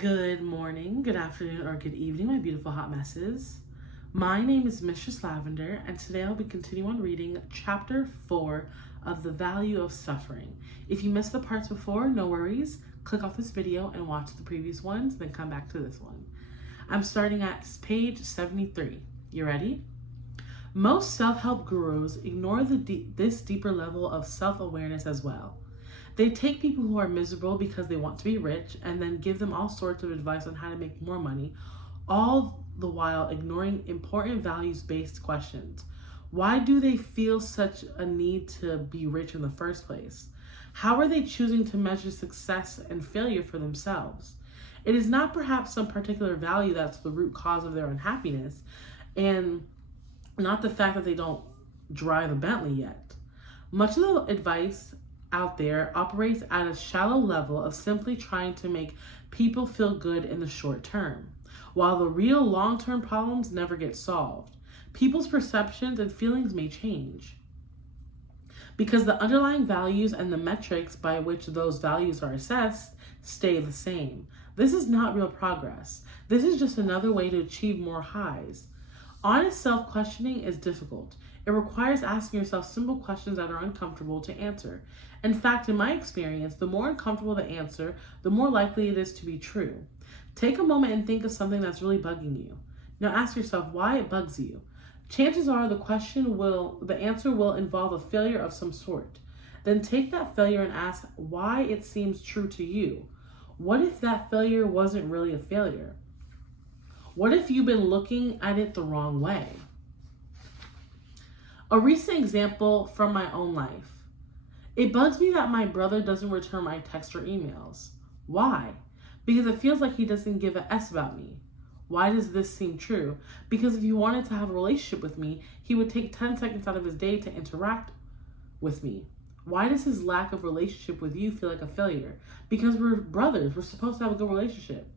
Good morning, good afternoon, or good evening, my beautiful hot messes. My name is Mistress Lavender, and today I'll be continuing reading Chapter 4 of The Value of Suffering. If you missed the parts before, no worries. Click off this video and watch the previous ones, then come back to this one. I'm starting at page 73. You ready? Most self-help gurus ignore this deeper level of self-awareness as well. They take people who are miserable because they want to be rich and then give them all sorts of advice on how to make more money, all the while ignoring important values-based questions. Why do they feel such a need to be rich in the first place? How are they choosing to measure success and failure for themselves? It is not perhaps some particular value that's the root cause of their unhappiness, and not the fact that they don't drive a Bentley yet. Much of the advice out there operates at a shallow level of simply trying to make people feel good in the short term, while the real long-term problems never get solved. People's perceptions and feelings may change because the underlying values and the metrics by which those values are assessed stay the same. This is not real progress. This is just another way to achieve more highs. Honest self-questioning is difficult. It requires asking yourself simple questions that are uncomfortable to answer. In fact, in my experience, the more uncomfortable the answer, the more likely it is to be true. Take a moment and think of something that's really bugging you. Now ask yourself why it bugs you. Chances are the answer will involve a failure of some sort. Then take that failure and ask why it seems true to you. What if that failure wasn't really a failure? What if you've been looking at it the wrong way? A recent example from my own life. It bugs me that my brother doesn't return my texts or emails. Why? Because it feels like he doesn't give a S about me. Why does this seem true? Because if he wanted to have a relationship with me, he would take 10 seconds out of his day to interact with me. Why does his lack of relationship with you feel like a failure? Because we're brothers. We're supposed to have a good relationship.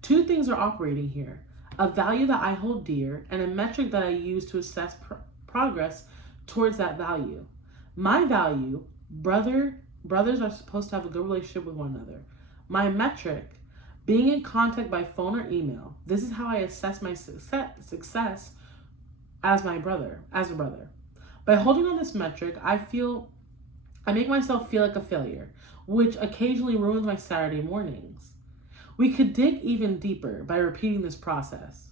Two things are operating here: a value that I hold dear and a metric that I use to assess progress towards that value. My value, brothers are supposed to have a good relationship with one another. My metric, being in contact by phone or email. This is how I assess my success as a brother. By holding on this metric, I make myself feel like a failure, which occasionally ruins my Saturday mornings. We could dig even deeper by repeating this process.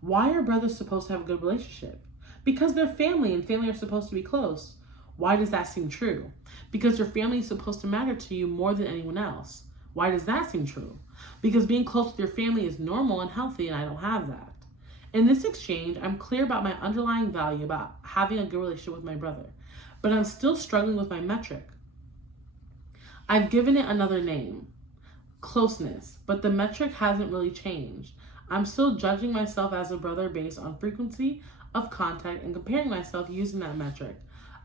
Why are brothers supposed to have a good relationship? Because they're family and family are supposed to be close. Why does that seem true? Because your family is supposed to matter to you more than anyone else. Why does that seem true? Because being close with your family is normal and healthy, and I don't have that. In this exchange, I'm clear about my underlying value about having a good relationship with my brother, but I'm still struggling with my metric. I've given it another name, closeness, but the metric hasn't really changed. I'm still judging myself as a brother based on frequency of contact and comparing myself using that metric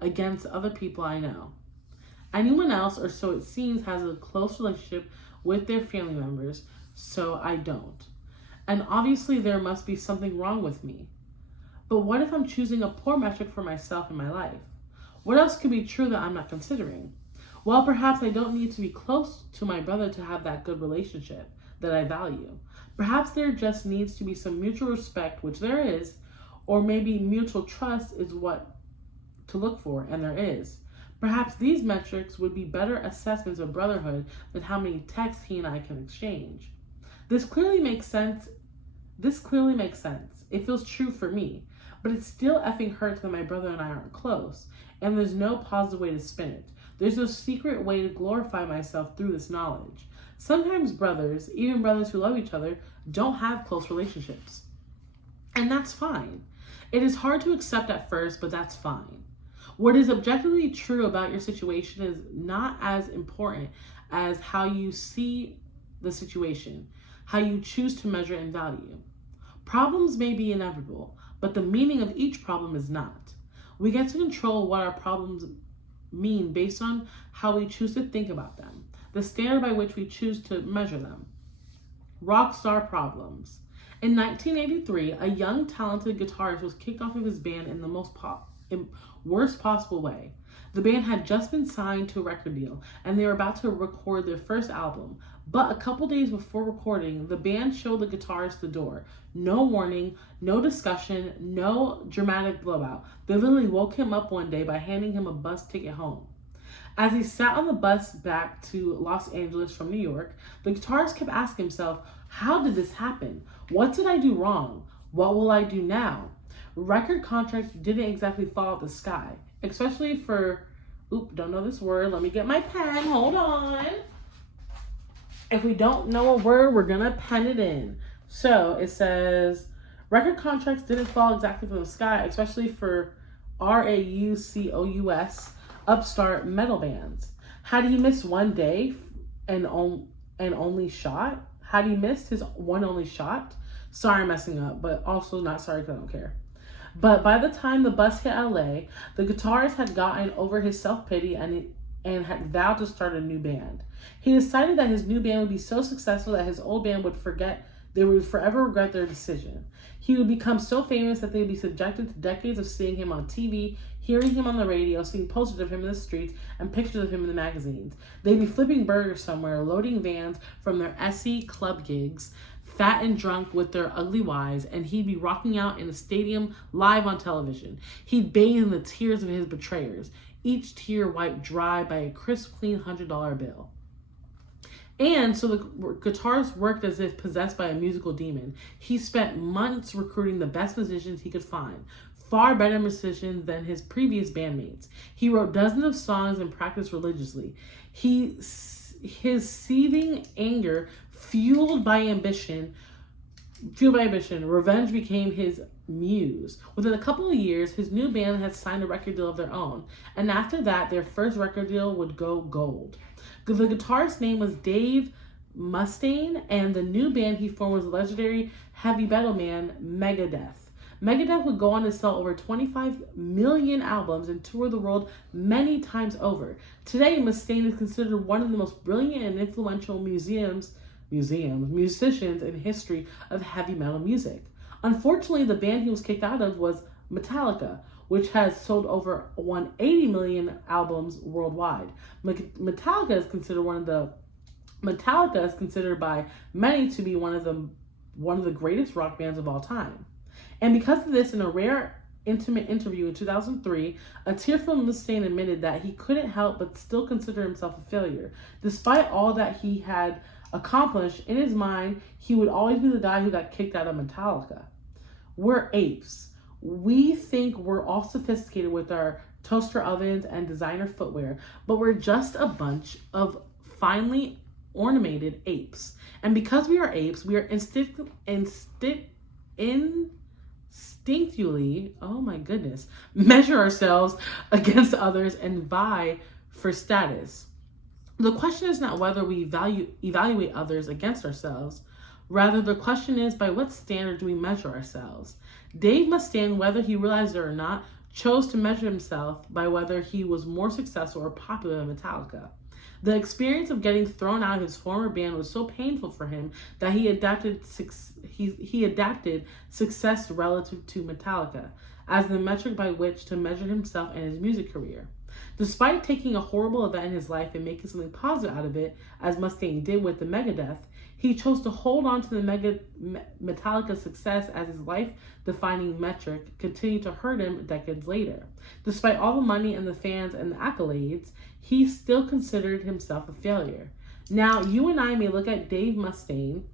against other people I know. Anyone else, or so it seems, has a close relationship with their family members, so I don't. And obviously there must be something wrong with me. But what if I'm choosing a poor metric for myself in my life? What else could be true that I'm not considering? Well, perhaps I don't need to be close to my brother to have that good relationship that I value. Perhaps there just needs to be some mutual respect, which there is, or maybe mutual trust is what to look for, and there is. Perhaps these metrics would be better assessments of brotherhood than how many texts he and I can exchange. This clearly makes sense. It feels true for me, but it still effing hurts that my brother and I aren't close, and there's no positive way to spin it. There's no secret way to glorify myself through this knowledge. Sometimes brothers, even brothers who love each other, don't have close relationships. And that's fine. It is hard to accept at first, but that's fine. What is objectively true about your situation is not as important as how you see the situation, how you choose to measure and value. Problems may be inevitable, but the meaning of each problem is not. We get to control what our problems mean based on how we choose to think about them, the standard by which we choose to measure them. Rock star problems. In 1983, a young, talented guitarist was kicked off of his band in the most worst possible way. The band had just been signed to a record deal, and they were about to record their first album. But a couple days before recording, the band showed the guitarist the door. No warning, no discussion, no dramatic blowout. They literally woke him up one day by handing him a bus ticket home. As he sat on the bus back to Los Angeles from New York, the guitarist kept asking himself, how did this happen? What did I do wrong? What will I do now? Record contracts didn't exactly fall out the sky, especially for, don't know this word. Let me get my pen. Hold on. If we don't know a word, we're going to pen it in. So it says, record contracts didn't fall exactly from the sky, especially for RAUCOUS upstart metal bands. Had he missed one day and only shot? Had he missed his one only shot? Sorry, I'm messing up, but also not sorry because I don't care. But by the time the bus hit LA, the guitarist had gotten over his self-pity and had vowed to start a new band. He decided that his new band would be so successful that his old band would forever regret their decision. He would become so famous that they would be subjected to decades of seeing him on TV, hearing him on the radio, seeing posters of him in the streets, and pictures of him in the magazines. They'd be flipping burgers somewhere, loading vans from their SE club gigs, fat and drunk with their ugly wives, and he'd be rocking out in a stadium live on television. He'd bathe in the tears of his betrayers, each tear wiped dry by a crisp, clean $100 bill. And so the guitarist worked as if possessed by a musical demon. He spent months recruiting the best musicians he could find, far better musicians than his previous bandmates. He wrote dozens of songs and practiced religiously. His seething anger, fueled by ambition, revenge became his muse. Within a couple of years, his new band had signed a record deal of their own, and after that, their first record deal would go gold. The guitarist's name was Dave Mustaine, and the new band he formed was the legendary heavy metal band Megadeth. Megadeth would go on to sell over 25 million albums and tour the world many times over. Today, Mustaine is considered one of the most brilliant and influential musicians in history of heavy metal music. Unfortunately, the band he was kicked out of was Metallica, which has sold over 180 million albums worldwide. Metallica is considered by many to be one of the greatest rock bands of all time. And because of this, in a rare intimate interview in 2003, a tearful Mustaine admitted that he couldn't help but still consider himself a failure. Despite all that he had accomplished, in his mind, he would always be the guy who got kicked out of Metallica. We're apes. We think we're all sophisticated with our toaster ovens and designer footwear, but we're just a bunch of finely ornamented apes. And because we are apes, we are instinctually, measure ourselves against others and vie for status. The question is not whether we evaluate others against ourselves. Rather, the question is, by what standard do we measure ourselves? Dave Mustaine, whether he realized it or not, chose to measure himself by whether he was more successful or popular than Metallica. The experience of getting thrown out of his former band was so painful for him that he adapted success relative to Metallica as the metric by which to measure himself and his music career. Despite taking a horrible event in his life and making something positive out of it, as Mustaine did with the Megadeth, he chose to hold on to the Metallica's success as his life-defining metric continued to hurt him decades later. Despite all the money and the fans and the accolades, he still considered himself a failure. Now, you and I may look at Dave Mustaine's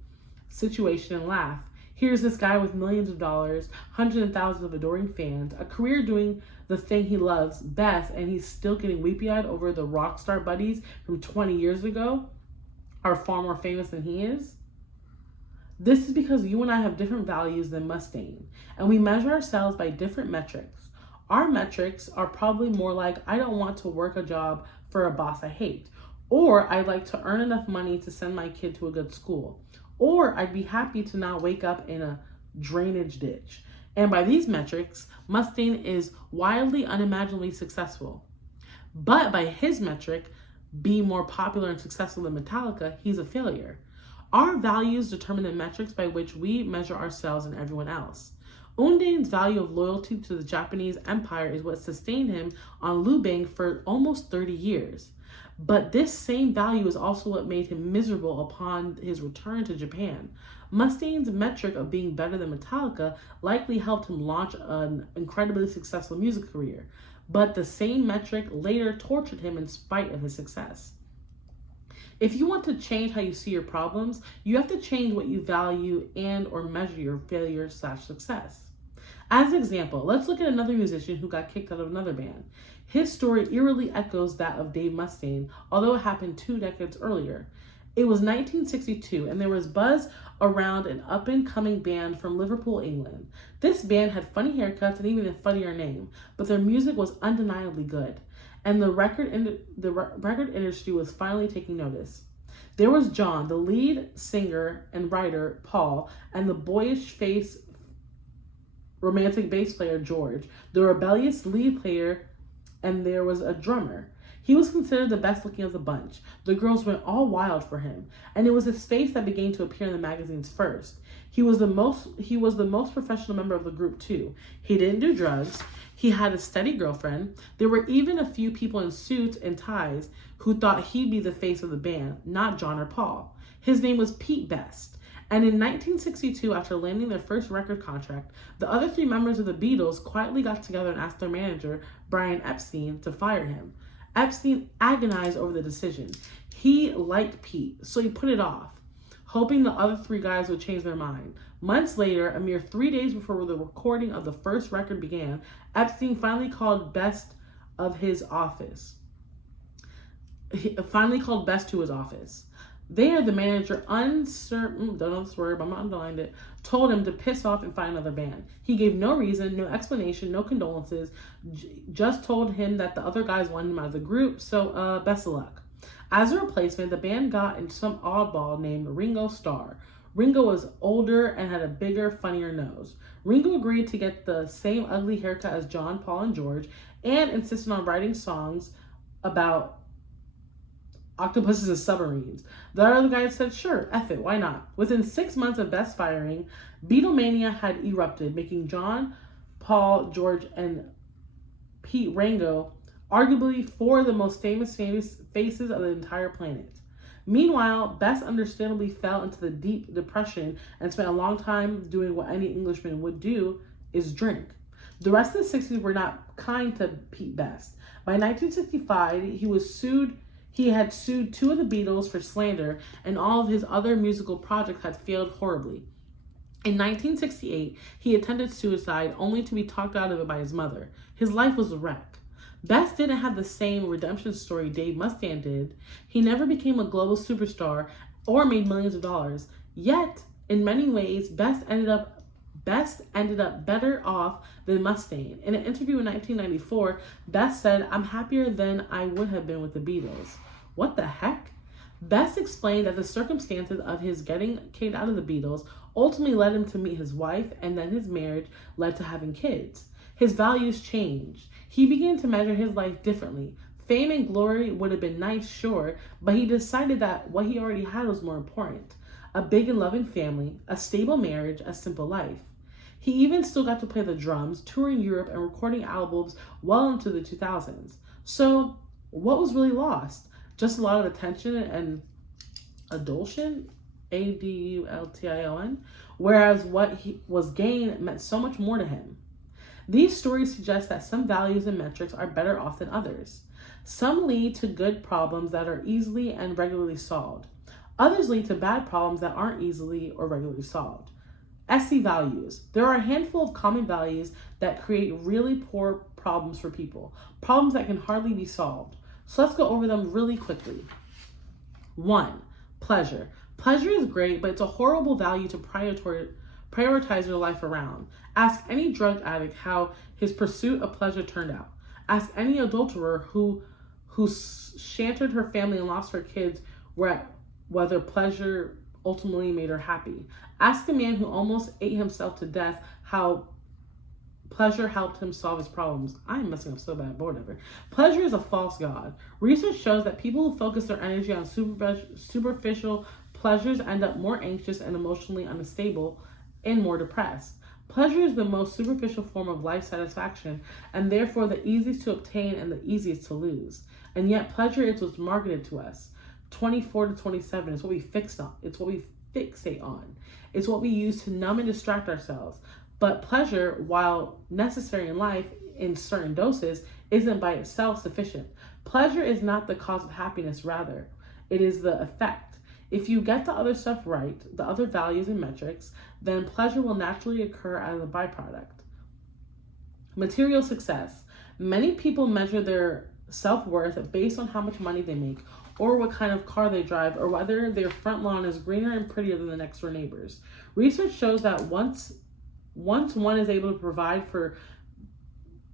situation and laugh. Here's this guy with millions of dollars, hundreds of thousands of adoring fans, a career doing the thing he loves best, and he's still getting weepy-eyed over the rock star buddies from 20 years ago are far more famous than he is. This is because you and I have different values than Mustaine, and we measure ourselves by different metrics. Our metrics are probably more like, I don't want to work a job for a boss I hate, or I'd like to earn enough money to send my kid to a good school, or I'd be happy to not wake up in a drainage ditch. And by these metrics, Mustaine is wildly, unimaginably successful. But by his metric, being more popular and successful than Metallica, he's a failure. Our values determine the metrics by which we measure ourselves and everyone else. Undane's value of loyalty to the Japanese Empire is what sustained him on Lubang for almost 30 years. But this same value is also what made him miserable upon his return to Japan. Mustaine's metric of being better than Metallica likely helped him launch an incredibly successful music career, but the same metric later tortured him in spite of his success. If you want to change how you see your problems, you have to change what you value and or measure your failure/success. As an example, let's look at another musician who got kicked out of another band. His story eerily echoes that of Dave Mustaine, although it happened 2 decades earlier. It was 1962, and there was buzz around an up-and-coming band from Liverpool, England. This band had funny haircuts and even a funnier name, but their music was undeniably good, and the record industry was finally taking notice. There was John, the lead singer and writer, Paul, and the boyish-faced romantic bass player, George, the rebellious lead player, and there was a drummer. He was considered the best looking of the bunch. The girls went all wild for him, and it was his face that began to appear in the magazines first. He was the most professional member of the group too. He didn't do drugs. He had a steady girlfriend. There were even a few people in suits and ties who thought he'd be the face of the band, not John or Paul. His name was Pete Best. And in 1962, after landing their first record contract, the other 3 members of the Beatles quietly got together and asked their manager, Brian Epstein, to fire him. Epstein agonized over the decision. He liked Pete, so he put it off, hoping the other 3 guys would change their mind. Months later, a mere 3 days before the recording of the first record began, Epstein finally called Best to his office. There, the manager, uncertain, don't know this word, but I'm not underlined it, told him to piss off and find another band. He gave no reason, no explanation, no condolences, just told him that the other guys wanted him out of the group, so best of luck. As a replacement, the band got in some oddball named Ringo Starr. Ringo was older and had a bigger, funnier nose. Ringo agreed to get the same ugly haircut as John, Paul, and George, and insisted on writing songs about octopuses and submarines. The other guy said, sure, F it, why not? Within 6 months of Best's firing, Beatlemania had erupted, making John, Paul, George, and Pete Ringo arguably 4 of the most famous faces of the entire planet. Meanwhile, Best understandably fell into the deep depression and spent a long time doing what any Englishman would do, is drink. The rest of the 60s were not kind to Pete Best. By 1965, he had sued 2 of the Beatles for slander, and all of his other musical projects had failed horribly. In 1968, he attempted suicide only to be talked out of it by his mother. His life was a wreck. Best didn't have the same redemption story Dave Mustaine did. He never became a global superstar or made millions of dollars. Yet, in many ways, Best ended up better off than Mustaine. In an interview in 1994, Best said, "I'm happier than I would have been with the Beatles." What the heck? Best explained that the circumstances of his getting kicked out of the Beatles ultimately led him to meet his wife, and then his marriage led to having kids. His values changed. He began to measure his life differently. Fame and glory would have been nice, sure, but he decided that what he already had was more important. A big and loving family, a stable marriage, a simple life. He even still got to play the drums, touring Europe and recording albums well into the 2000s. So, what was really lost? Just a lot of attention and adulation, adultion, whereas what was gained meant so much more to him. These stories suggest that some values and metrics are better off than others. Some lead to good problems that are easily and regularly solved. Others lead to bad problems that aren't easily or regularly solved. SC values. There are a handful of common values that create really poor problems for people, problems that can hardly be solved. So let's go over them really quickly. 1. Pleasure. Pleasure is great, but it's a horrible value to prioritize your life around. Ask any drug addict how his pursuit of pleasure turned out. Ask any adulterer who shattered her family and lost her kids whether pleasure ultimately made her happy. Ask a man who almost ate himself to death how pleasure helped him solve his problems. I'm messing up so bad, but whatever. Pleasure is a false god. Research shows that people who focus their energy on superficial pleasures end up more anxious and emotionally unstable and more depressed. Pleasure is the most superficial form of life satisfaction and therefore the easiest to obtain and the easiest to lose. And yet pleasure is what's marketed to us. 24 to 27 is what we fixed on. It's what we fixate on. It's what we use to numb and distract ourselves. But pleasure, while necessary in life in certain doses, isn't by itself sufficient. Pleasure is not the cause of happiness, rather, it is the effect. If you get the other stuff right, the other values and metrics, then pleasure will naturally occur as a byproduct. Material success. Many people measure their self-worth based on how much money they make, or what kind of car they drive, or whether their front lawn is greener and prettier than the next door neighbor's. Research shows that once one is able to provide for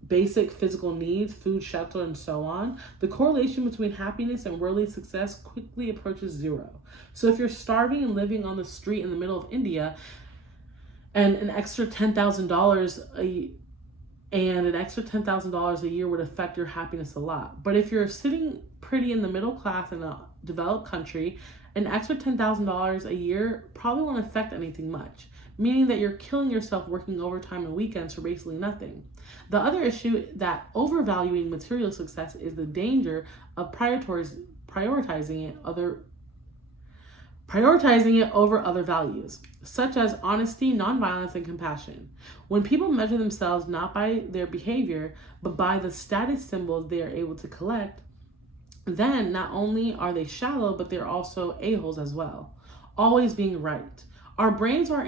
basic physical needs, food, shelter, and so on, the correlation between happiness and worldly success quickly approaches zero. So if you're starving and living on the street in the middle of India, and an extra $10,000 a year would affect your happiness a lot. But if you're sitting pretty in the middle class in a developed country, an extra $10,000 a year probably won't affect anything much, meaning that you're killing yourself working overtime and weekends for basically nothing. The other issue that overvaluing material success is the danger of prioritizing it over other values, such as honesty, nonviolence, and compassion. When people measure themselves not by their behavior, but by the status symbols they are able to collect, then not only are they shallow, but they're also a-holes as well. Always being right. Our brains are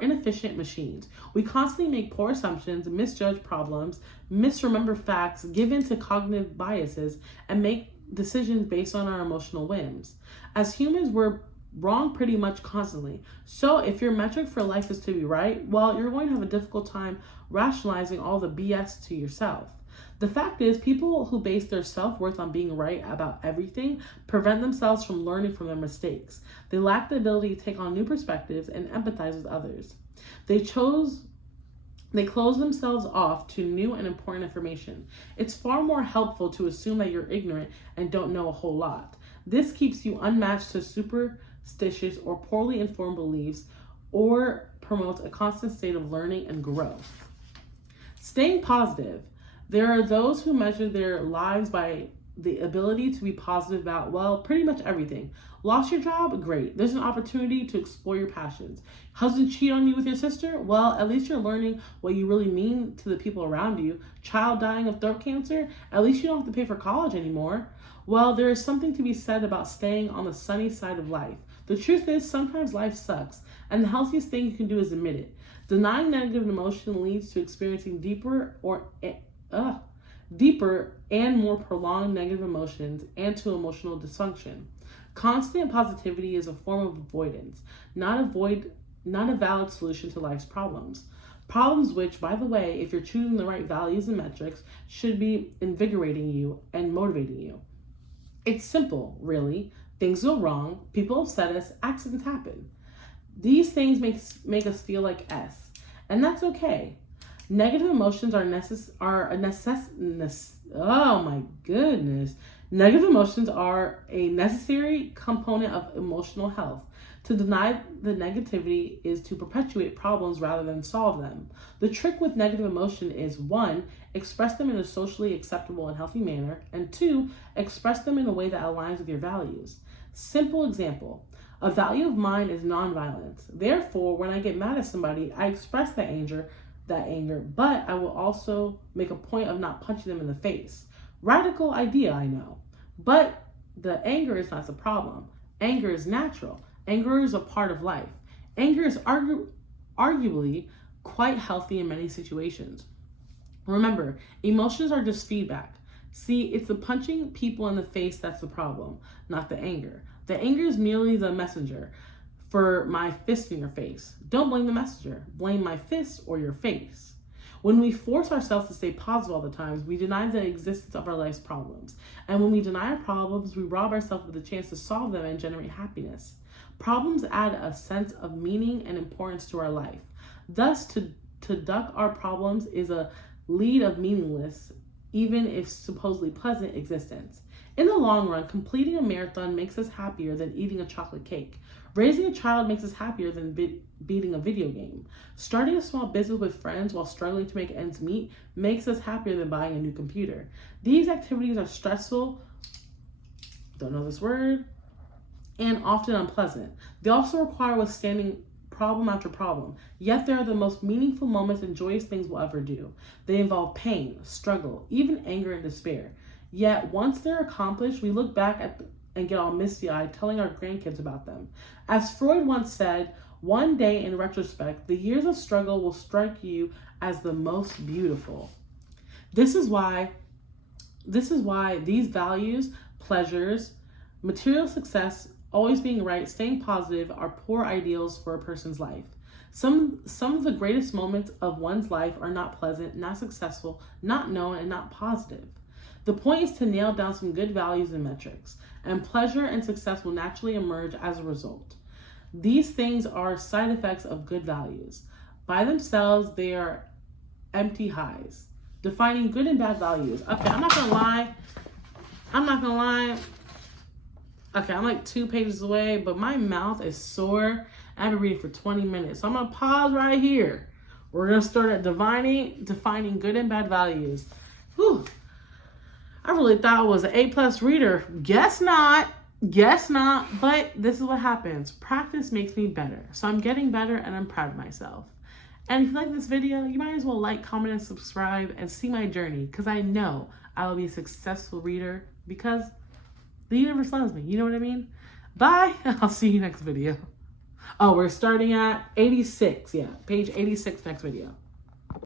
inefficient machines. We constantly make poor assumptions, misjudge problems, misremember facts, give in to cognitive biases, and make decisions based on our emotional whims. As humans, we're wrong pretty much constantly. So if your metric for life is to be right, well, you're going to have a difficult time rationalizing all the BS to yourself. The fact is, people who base their self-worth on being right about everything prevent themselves from learning from their mistakes. They lack the ability to take on new perspectives and empathize with others. They close themselves off to new and important information. It's far more helpful to assume that you're ignorant and don't know a whole lot. This keeps you unmatched to superstitious or poorly informed beliefs, or promotes a constant state of learning and growth. Staying positive. There are those who measure their lives by the ability to be positive about, well, pretty much everything. Lost your job? Great. There's an opportunity to explore your passions. Husband cheat on you with your sister? Well, at least you're learning what you really mean to the people around you. Child dying of throat cancer? At least you don't have to pay for college anymore. Well, there is something to be said about staying on the sunny side of life. The truth is, sometimes life sucks, and the healthiest thing you can do is admit it. Denying negative emotion leads to experiencing deeper and more prolonged negative emotions and to emotional dysfunction. Constant positivity is a form of avoidance, not a valid solution to life's problems. Problems which, by the way, if you're choosing the right values and metrics, should be invigorating you and motivating you. It's simple, really. Things go wrong, people upset us, accidents happen. These things make us feel like S, and that's okay. Negative emotions are a necessity. Oh my goodness. Negative emotions are a necessary component of emotional health. To deny the negativity is to perpetuate problems rather than solve them. The trick with negative emotion is 1, express them in a socially acceptable and healthy manner, and 2, express them in a way that aligns with your values. Simple example. A value of mine is nonviolence. Therefore, when I get mad at somebody, I express that anger, but I will also make a point of not punching them in the face. Radical idea, I know. But the anger is not the problem. Anger is natural. Anger is a part of life. Anger is arguably quite healthy in many situations. Remember, emotions are just feedback. See, it's the punching people in the face that's the problem, not the anger. The anger is merely the messenger for my fist in your face. Don't blame the messenger. Blame my fist or your face. When we force ourselves to stay positive all the time, we deny the existence of our life's problems. And when we deny our problems, we rob ourselves of the chance to solve them and generate happiness. Problems add a sense of meaning and importance to our life. Thus, to duck our problems is a lead of meaningless, even if supposedly pleasant, existence. In the long run, completing a marathon makes us happier than eating a chocolate cake. Raising a child makes us happier than beating a video game. Starting a small business with friends while struggling to make ends meet makes us happier than buying a new computer. These activities are stressful, don't know this word, and often unpleasant. They also require withstanding problem after problem, yet they are the most meaningful moments and joyous things we'll ever do. They involve pain, struggle, even anger and despair. Yet once they're accomplished, we look back and get all misty-eyed telling our grandkids about them. As Freud once said, one day in retrospect, the years of struggle will strike you as the most beautiful. This is why these values, pleasures, material success, always being right, staying positive are poor ideals for a person's life. Some of the greatest moments of one's life are not pleasant, not successful, not known, and not positive. The point is to nail down some good values and metrics, and pleasure and success will naturally emerge as a result. These things are side effects of good values. By themselves, they are empty highs. Defining good and bad values. Okay, I'm not gonna lie. Okay, I'm like 2 pages away, but my mouth is sore. I've been reading for 20 minutes. So I'm gonna pause right here. We're gonna start at defining good and bad values. Whew. I really thought I was an A+ reader. Guess not, but this is what happens. Practice makes me better. So I'm getting better and I'm proud of myself. And if you like this video, you might as well like, comment, and subscribe and see my journey, because I know I will be a successful reader because the universe loves me. You know what I mean? Bye. I'll see you next video. Oh, we're starting at 86. Yeah, page 86 next video.